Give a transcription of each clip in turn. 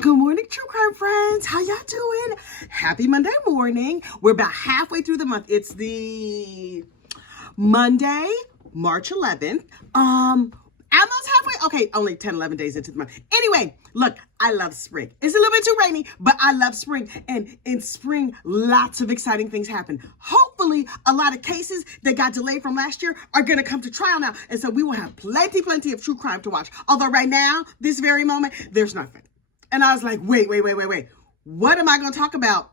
Good morning, true crime friends. How y'all doing? Happy Monday morning. We're about halfway through the month. It's the Monday, March 11th. Almost halfway. Okay, only 10, 11 days into the month. Anyway, look, I love spring. It's a little bit too rainy, but I love spring. And in spring, lots of exciting things happen. Hopefully, a lot of cases that got delayed from last year are going to come to trial now. And so we will have plenty of true crime to watch. Although right now, this very moment, there's nothing. And I was like, wait. What am I going to talk about?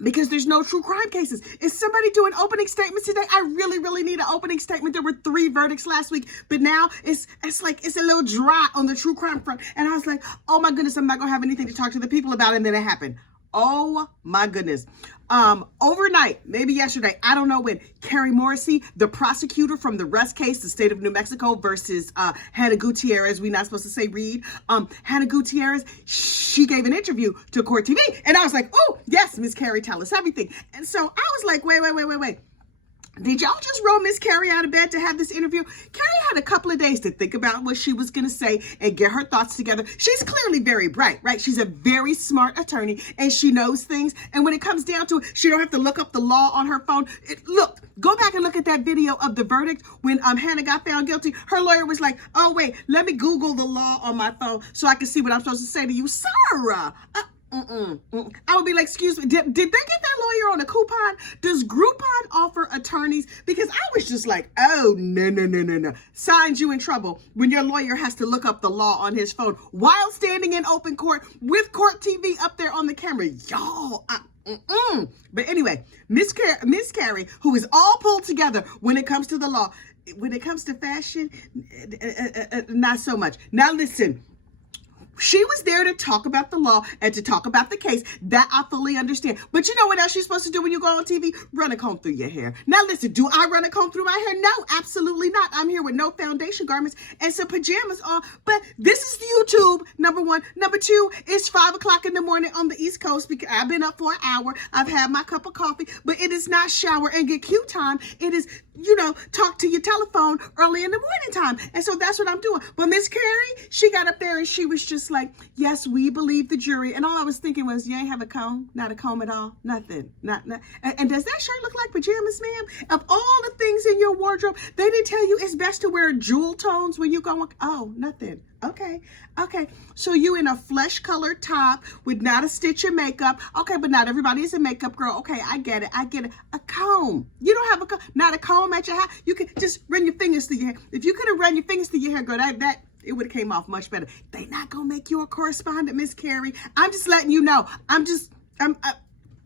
Because there's no true crime cases. Is somebody doing opening statements today? I really need an opening statement. There were 3 verdicts last week, but now it's a little dry on the true crime front. And I was like, oh my goodness, I'm not going to have anything to talk to the people about. And then it happened. Oh my goodness. Overnight, maybe yesterday, I don't know when, Kari Morrissey, the prosecutor from the Rust case, the state of New Mexico versus Hannah Gutierrez, we're not supposed to say Reed. Hannah Gutierrez, she gave an interview to Court TV. And I was like, oh, yes, Miss Kari, tell us everything. And so I was like, wait. Did y'all just roll Miss Kari out of bed to have this interview? Kari had a couple of days to think about what she was going to say and get her thoughts together. She's clearly very bright, right? She's a very smart attorney and she knows things. And when it comes down to it, she don't have to look up the law on her phone. Look, go back and look at that video of the verdict when Hannah got found guilty. Her lawyer was like, oh, wait, let me Google the law on my phone so I can see what I'm supposed to say to you. Sarah, I would be like, excuse me, did they get that lawyer on a coupon? Does Groupon offer attorneys? Because I was just like, oh, no. Signs you in trouble when your lawyer has to look up the law on his phone while standing in open court with Court TV up there on the camera. Y'all, But anyway, Miss Kari, who is all pulled together when it comes to the law, when it comes to fashion, not so much. Now listen. She was there to talk about the law and to talk about the case. That I fully understand. But you know what else you're supposed to do when you go on TV? Run a comb through your hair. Now listen, do I run a comb through my hair? No, absolutely not. I'm here with no foundation garments and some pajamas on. But this is YouTube, number 1. Number 2, it's 5 o'clock in the morning on the East Coast because I've been up for an hour. I've had my cup of coffee, but it is not shower and get cute time. It is, talk to your telephone early in the morning time. And so that's what I'm doing. But Miss Kari, she got up there and she was just like, yes, we believe the jury. And all I was thinking was, you ain't have a comb? Not a comb at all? Nothing. Not. And does that shirt look like pajamas, ma'am? Of all the things in your wardrobe, they didn't tell you it's best to wear jewel tones when you go on. Oh, nothing. Okay. So you in a flesh colored top with not a stitch of makeup. Okay, but not everybody is a makeup girl. Okay, I get it. A comb. You don't have a comb. Not a comb at your hair. You can just run your fingers through your hair. If you could have run your fingers through your hair, girl, that it would have came off much better. They not gonna make you a correspondent, Miss Kari. I'm just letting you know.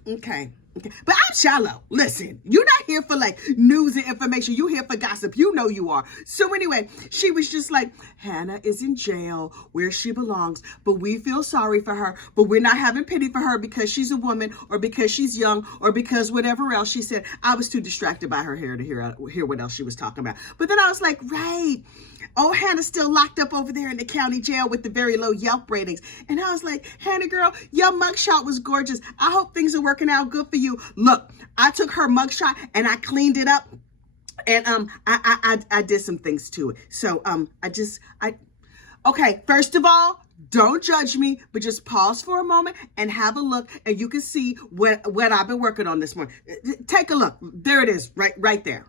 Okay. But I'm shallow. Listen, you're not here for like news and information. You're here for gossip. You know you are. So anyway, she was just like, Hannah is in jail where she belongs, but we feel sorry for her, but we're not having pity for her because she's a woman or because she's young or because whatever else she said. I was too distracted by her hair to hear what else she was talking about. But then I was like, right. Oh, Hannah's still locked up over there in the county jail with the very low Yelp ratings. And I was like, Hannah, girl, your mugshot was gorgeous. I hope things are working out good for you. Look, I took her mugshot and I cleaned it up. And I did some things to it. So okay, first of all, don't judge me, but just pause for a moment and have a look, and you can see what I've been working on this morning. Take a look. There it is, right there.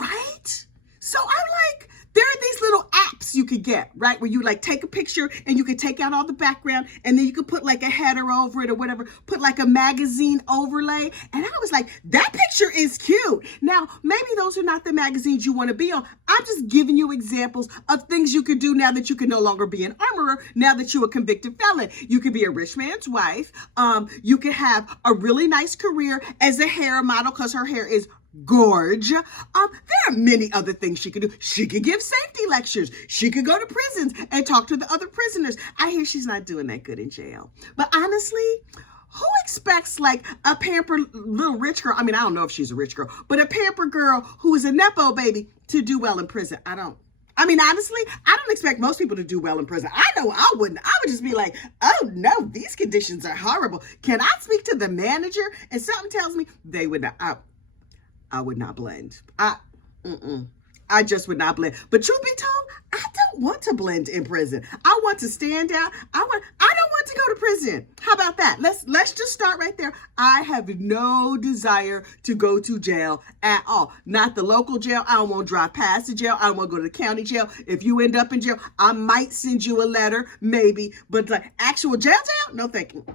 Right? So I'm like, there are these little apps you could get, right? Where you like take a picture and you can take out all the background and then you could put like a header over it or whatever, put like a magazine overlay. And I was like, that picture is cute. Now, maybe those are not the magazines you want to be on. I'm just giving you examples of things you could do now that you can no longer be an armorer, now that you're a convicted felon. You could be a rich man's wife. You could have a really nice career as a hair model because her hair is gorge. There are many other things she could do. She could give safety lectures. She could go to prisons and talk to the other prisoners. I hear she's not doing that good in jail. But honestly, who expects like a pampered little rich girl? I mean, I don't know if she's a rich girl, but a pampered girl who is a Nepo baby to do well in prison. I I mean, honestly, I don't expect most people to do well in prison. I know I wouldn't. I would just be like, oh no, these conditions are horrible. Can I speak to the manager? And something tells me they would not. I would not blend. I just would not blend. But truth be told, I don't want to blend in prison. I want to stand out. I don't want to go to prison. How about that? Let's just start right there. I have no desire to go to jail at all. Not the local jail. I don't want to drive past the jail. I don't want to go to the county jail. If you end up in jail, I might send you a letter, maybe. But like actual jail, no thank you.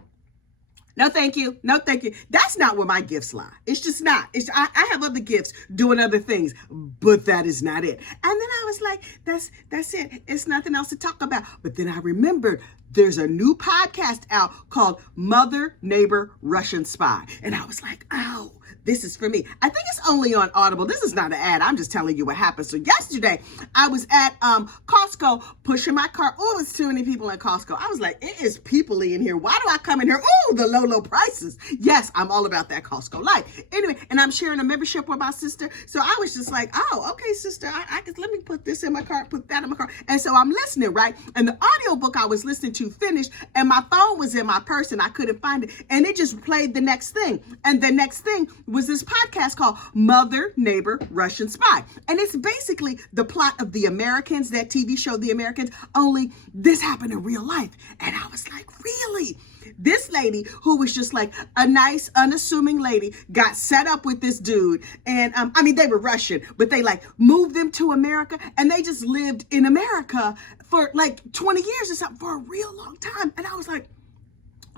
No, thank you. No, thank you. That's not where my gifts lie. It's just not. I have other gifts doing other things, but that is not it. And then I was like, that's it. It's nothing else to talk about. But then I remembered there's a new podcast out called Mother, Neighbor, Russian Spy. And I was like, oh, this is for me. I think it's only on Audible. This is not an ad. I'm just telling you what happened. So yesterday I was at Costco pushing my cart. Oh, it was too many people in Costco. I was like, it is people-y in here. Why do I come in here? Oh, the low prices. Yes, I'm all about that Costco life. Anyway, and I'm sharing a membership with my sister. So I was just like, oh, okay, sister, I could, let me put this in my cart, put that in my cart. And so I'm listening, right? And the audiobook I was listening to finished and my phone was in my purse and I couldn't find it. And it just played the next thing. And the next thing was this podcast called Mother, Neighbor, Russian Spy. And it's basically the plot of The Americans, that TV show, The Americans, only this happened in real life. And I was like, really? This lady, who was just like a nice, unassuming lady, got set up with this dude. And I mean, they were Russian, but they like moved them to America and they just lived in America for like 20 years or something, for a real long time. And I was like,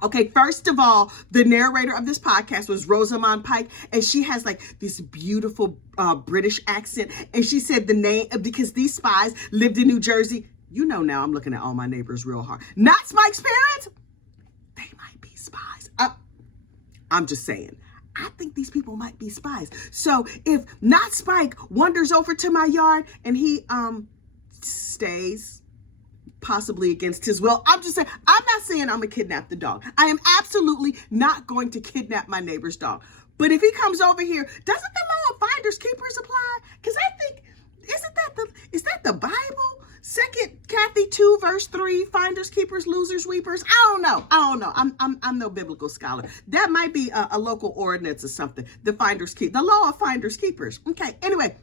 okay, first of all, the narrator of this podcast was Rosamund Pike, and she has like this beautiful British accent. And she said the name, because these spies lived in New Jersey. You know, now I'm looking at all my neighbors real hard. Not Spike's parents. They might be spies. I'm just saying. I think these people might be spies. So if not Spike wanders over to my yard and he stays, possibly against his will. I'm just saying, I'm not saying I'm gonna kidnap the dog. I am absolutely not going to kidnap my neighbor's dog. But if he comes over here, doesn't the law of finders keepers apply? Because I think, is that the Bible? 2 Kathy 2 verse 3, finders, keepers, losers, weepers. I don't know. I'm no biblical scholar. That might be a local ordinance or something. The law of finders keepers. Okay. Anyway.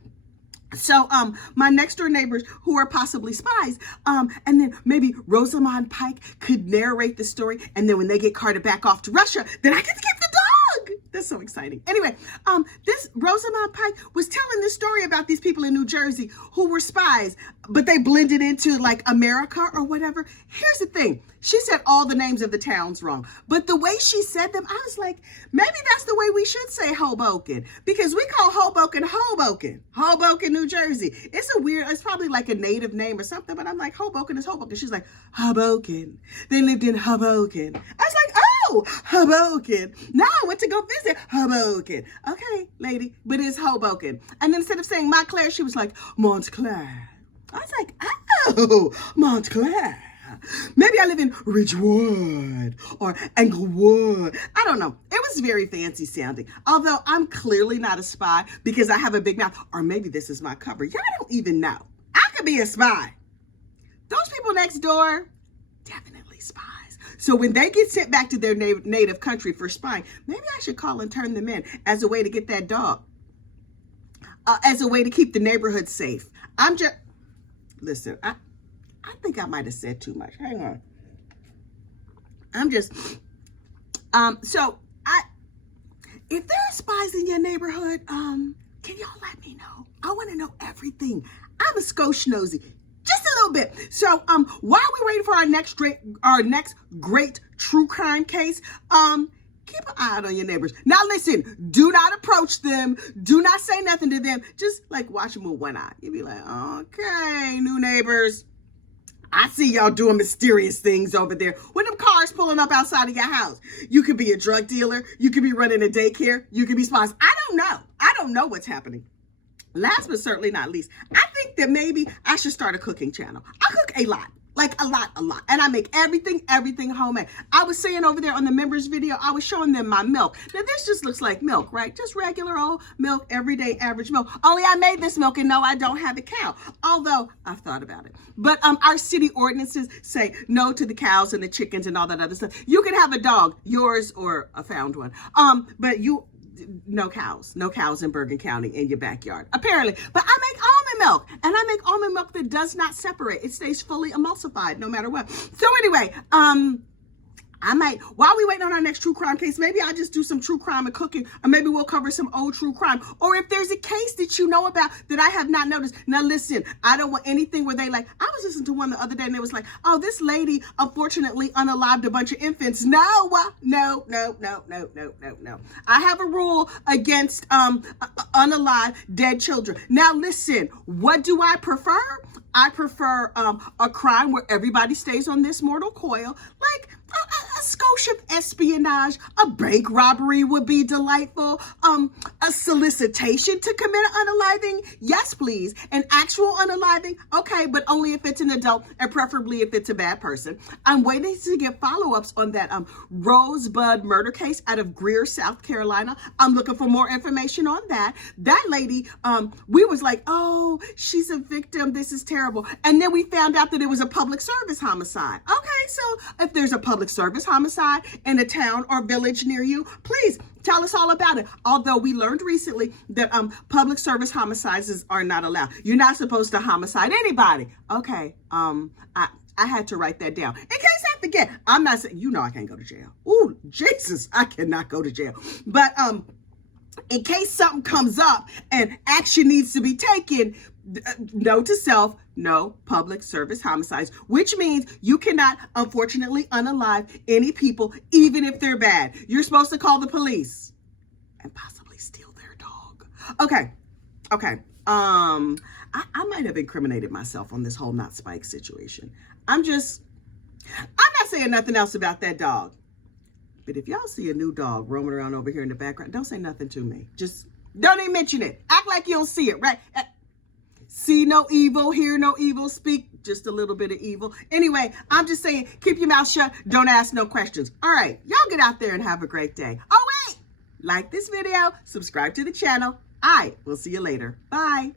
So, my next door neighbors who are possibly spies, and then maybe Rosamund Pike could narrate the story. And then when they get carted back off to Russia, then I get to keep the dog. That's so exciting. Anyway, this Rosamund Pike was telling this story about these people in New Jersey who were spies, but they blended into like America or whatever. Here's the thing. She said all the names of the towns wrong, but the way she said them, I was like, maybe that's the way we should say Hoboken, because we call Hoboken, New Jersey. It's probably like a native name or something, but I'm like, Hoboken is Hoboken. She's like, Hoboken. They lived in Hoboken. I was like, oh, Hoboken. Now I went to go visit Hoboken. Okay, lady, but it's Hoboken. And then instead of saying Montclair, she was like, Montclair. I was like, oh, Montclair. Maybe I live in Ridgewood or Englewood. I don't know. It was very fancy sounding. Although I'm clearly not a spy because I have a big mouth. Or maybe this is my cover. Y'all don't even know. I could be a spy. Those people next door, definitely spies. So when they get sent back to their native country for spying, maybe I should call and turn them in as a way to get that dog. As a way to keep the neighborhood safe. Listen, I think I might have said too much. Hang on. If there are spies in your neighborhood, can y'all let me know? I want to know everything. I'm a skosh nosy, just a little bit. So, while we're waiting for our next great true crime case, keep an eye out on your neighbors. Now listen, do not approach them. Do not say nothing to them. Just like watch them with one eye. You'll be like, okay, new neighbors. I see y'all doing mysterious things over there. When them cars pulling up outside of your house, you could be a drug dealer. You could be running a daycare. You could be spies. I don't know. I don't know what's happening. Last but certainly not least, I think that maybe I should start a cooking channel. I cook a lot. Like a lot. And I make everything homemade. I was saying over there on the members video, I was showing them my milk. Now this just looks like milk, right? Just regular old milk, everyday average milk. Only I made this milk and no, I don't have a cow. Although I've thought about it. But our city ordinances say no to the cows and the chickens and all that other stuff. You can have a dog, yours or a found one. But no cows in Bergen County in your backyard, apparently. But I make almond milk, and I make almond milk that does not separate. It stays fully emulsified no matter what. So anyway, I might, while we waiting on our next true crime case, maybe I'll just do some true crime and cooking, or maybe we'll cover some old true crime. Or if there's a case that you know about that I have not noticed. Now listen, I don't want anything where they like, I was listening to one the other day and it was like, oh, this lady unfortunately unalived a bunch of infants. No. I have a rule against unalive dead children. Now listen, what do I prefer? I prefer a crime where everybody stays on this mortal coil, like a skosh of espionage. A bank robbery would be delightful. A solicitation to commit an unaliving, yes please. An actual unaliving, okay, but only if it's an adult and preferably if it's a bad person. I'm waiting to get follow-ups on that Rosebud murder case out of Greer, South Carolina. I'm looking for more information on that. That lady, we was like, oh, she's a victim, this is terrible. And then we found out that it was a public service homicide. Okay, so if there's a public service homicide in a town or village near you, please tell us all about it. Although we learned recently that public service homicides are not allowed. You're not supposed to homicide anybody. Okay, I had to write that down in case I forget. I'm not saying, I can't go to jail. Ooh, Jesus, I cannot go to jail. But in case something comes up and action needs to be taken, note to self, no public service homicides, which means you cannot, unfortunately, unalive any people, even if they're bad. You're supposed to call the police and possibly steal their dog. Okay. I might have incriminated myself on this whole not Spike situation. I'm not saying nothing else about that dog. But if y'all see a new dog roaming around over here in the background, don't say nothing to me. Just don't even mention it. Act like you don't see it, right? See no evil, hear no evil, speak just a little bit of evil. Anyway, I'm just saying, keep your mouth shut. Don't ask no questions. All right, y'all get out there and have a great day. Oh, wait, like this video, subscribe to the channel. I will see you later. Bye.